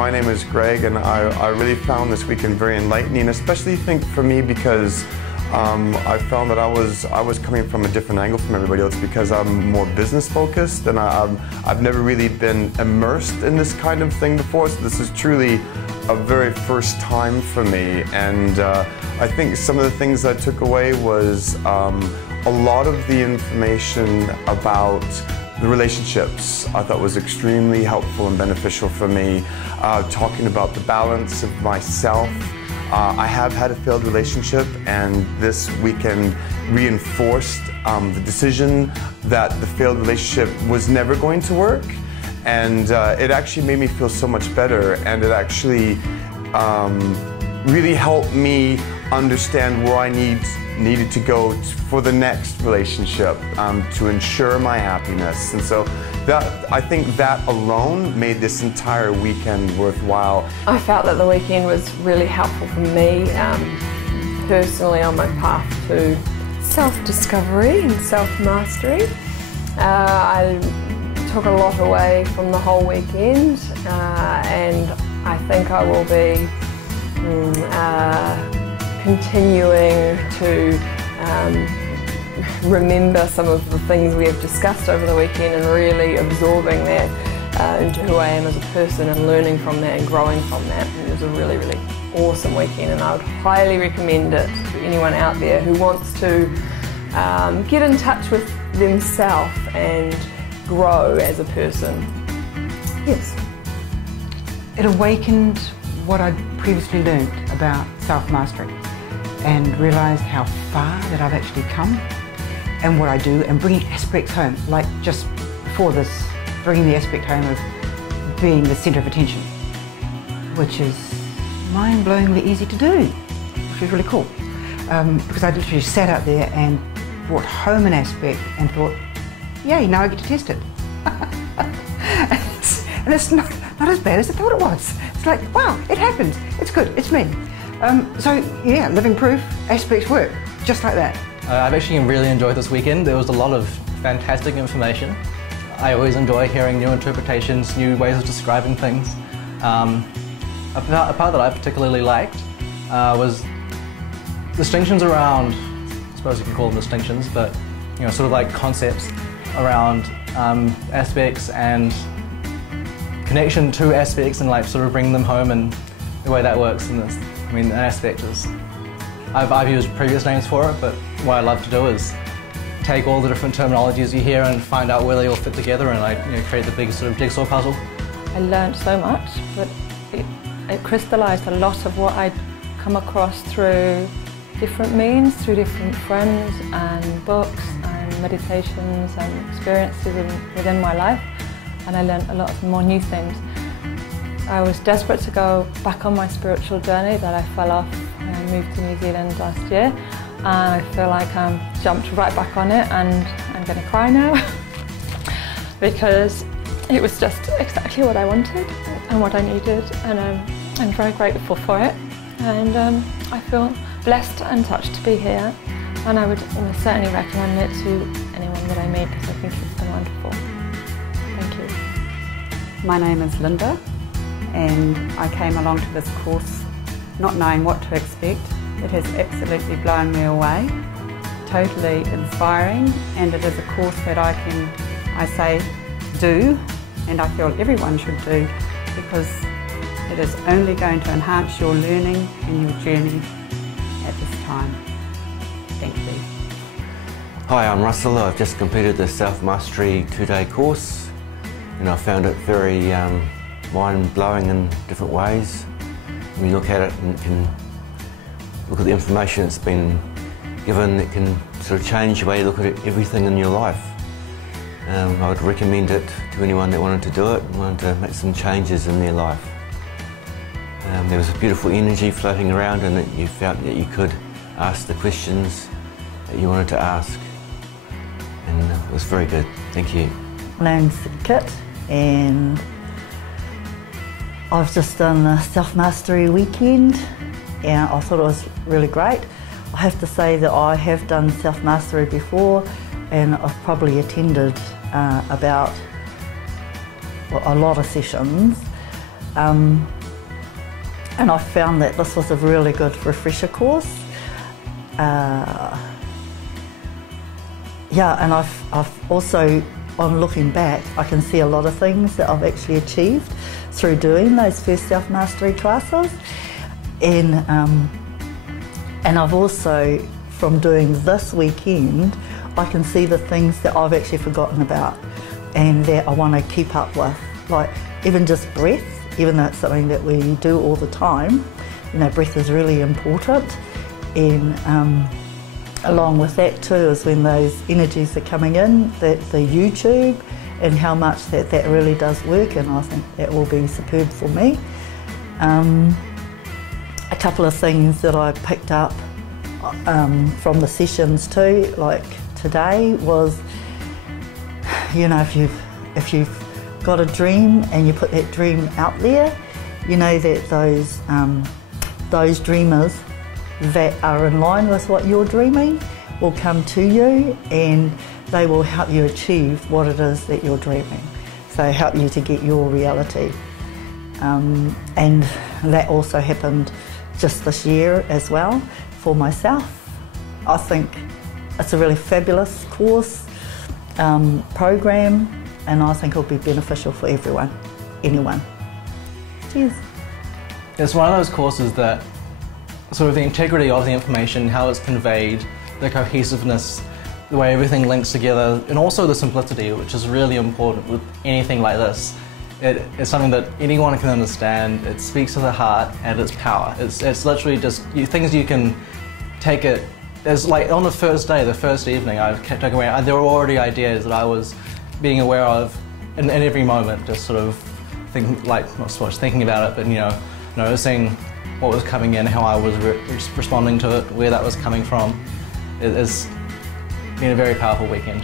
My name is Greg, and I really found this weekend very enlightening, especially think for me because I found that I was coming from a different angle from everybody else because I'm more business focused, and I've never really been immersed in this kind of thing before, so this is truly a very first time for me. And I think some of the things I took away was a lot of the information about the relationships I thought was extremely helpful and beneficial for me. Talking about the balance of myself. I have had a failed relationship, and this weekend reinforced the decision that the failed relationship was never going to work. And it actually made me feel so much better, and it actually really helped me understand where I needed to go for the next relationship to ensure my happiness. And so I think that alone made this entire weekend worthwhile. I felt that the weekend was really helpful for me personally on my path to self-discovery and self-mastery. I took a lot away from the whole weekend, and I think I will be continuing to remember some of the things we have discussed over the weekend and really absorbing that into who I am as a person and learning from that and growing from that. And it was a really, really awesome weekend, and I would highly recommend it to anyone out there who wants to get in touch with themselves and grow as a person. Yes. It awakened what I'd previously learned about self-mastery and realised how far that I've actually come and what I do, and bringing aspects home, like just before this, bringing the aspect home of being the centre of attention, which is mind-blowingly easy to do, which is really cool. Because I literally sat out there and brought home an aspect and thought, yay, now I get to test it. and it's not as bad as I thought it was. It's like, wow, it happens, it's good, it's me. So yeah, living proof, aspects work, just like that. I've actually really enjoyed this weekend. There was a lot of fantastic information. I always enjoy hearing new interpretations, new ways of describing things. A part that I particularly liked was distinctions around, I suppose you can call them distinctions, but sort of like concepts around aspects and connection to aspects, and like sort of bringing them home and the way that works in this. I mean, an aspect is, I've used previous names for it, but what I love to do is take all the different terminologies you hear and find out where they all fit together and like create the big sort of jigsaw puzzle. I learned so much, but it crystallised a lot of what I'd come across through different means, through different friends and books and meditations and experiences within my life, and I learned a lot of more new things. I was desperate to go back on my spiritual journey that I fell off when I moved to New Zealand last year, and I feel like I jumped right back on it, and I'm going to cry now because it was just exactly what I wanted and what I needed, and I'm very grateful for it, and I feel blessed and touched to be here, and I would certainly recommend it to anyone that I meet because I think it's been wonderful. Thank you. My name is Linda, and I came along to this course not knowing what to expect. It has absolutely blown me away, totally inspiring, and it is a course that I say do, and I feel everyone should do, because it is only going to enhance your learning and your journey at this time. Thank you. Hi, I'm Russell. I've just completed the Self-Mastery 2-day course, and I found it very mind-blowing in different ways. When you look at it and can look at the information that's been given, it can sort of change the way you look at everything in your life. I would recommend it to anyone that wanted to do it and wanted to make some changes in their life. There was a beautiful energy floating around, and that you felt that you could ask the questions that you wanted to ask, and it was very good. Thank you. My name's Kit, and I've just done the Self-Mastery weekend, and I thought it was really great. I have to say that I have done Self-Mastery before, and I've probably attended about a lot of sessions, And I found that this was a really good refresher course. Yeah, and I've also, on looking back, I can see a lot of things that I've actually achieved through doing those first self-mastery classes. And I've also, from doing this weekend, I can see the things that I've actually forgotten about and that I want to keep up with. Like even just breath, even though it's something that we do all the time, you know, breath is really important. And along with that too is when those energies are coming in, the YouTube, and how much that really does work, and I think that will be superb for me. A couple of things that I picked up from the sessions too, like today, was, you know, if you've got a dream and you put that dream out there, you know that those dreamers that are in line with what you're dreaming will come to you, and they will help you achieve what it is that you're dreaming. So help you to get your reality. And that also happened just this year as well for myself. I think it's a really fabulous course, program, and I think it'll be beneficial for everyone, anyone. Cheers. It's one of those courses that sort of the integrity of the information, how it's conveyed, the cohesiveness, the way everything links together, and also the simplicity, which is really important with anything like this. It's something that anyone can understand. It speaks to the heart and its power. It's literally just things you can take it. There's like on the first day, the first evening, I kept taking away. There were already ideas that I was being aware of in every moment, just sort of thinking, like not so much thinking about it, but you know, noticing what was coming in, how I was responding to it, where that was coming from. It's been a very powerful weekend.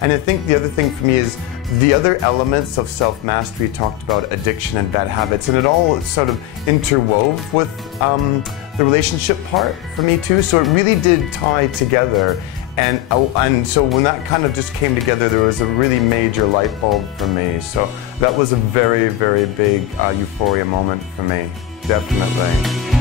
And I think the other thing for me is the other elements of self-mastery talked about addiction and bad habits, and it all sort of interwove with the relationship part for me too, so it really did tie together. And so when that kind of just came together, there was a really major light bulb for me. So that was a very, very big euphoria moment for me, definitely.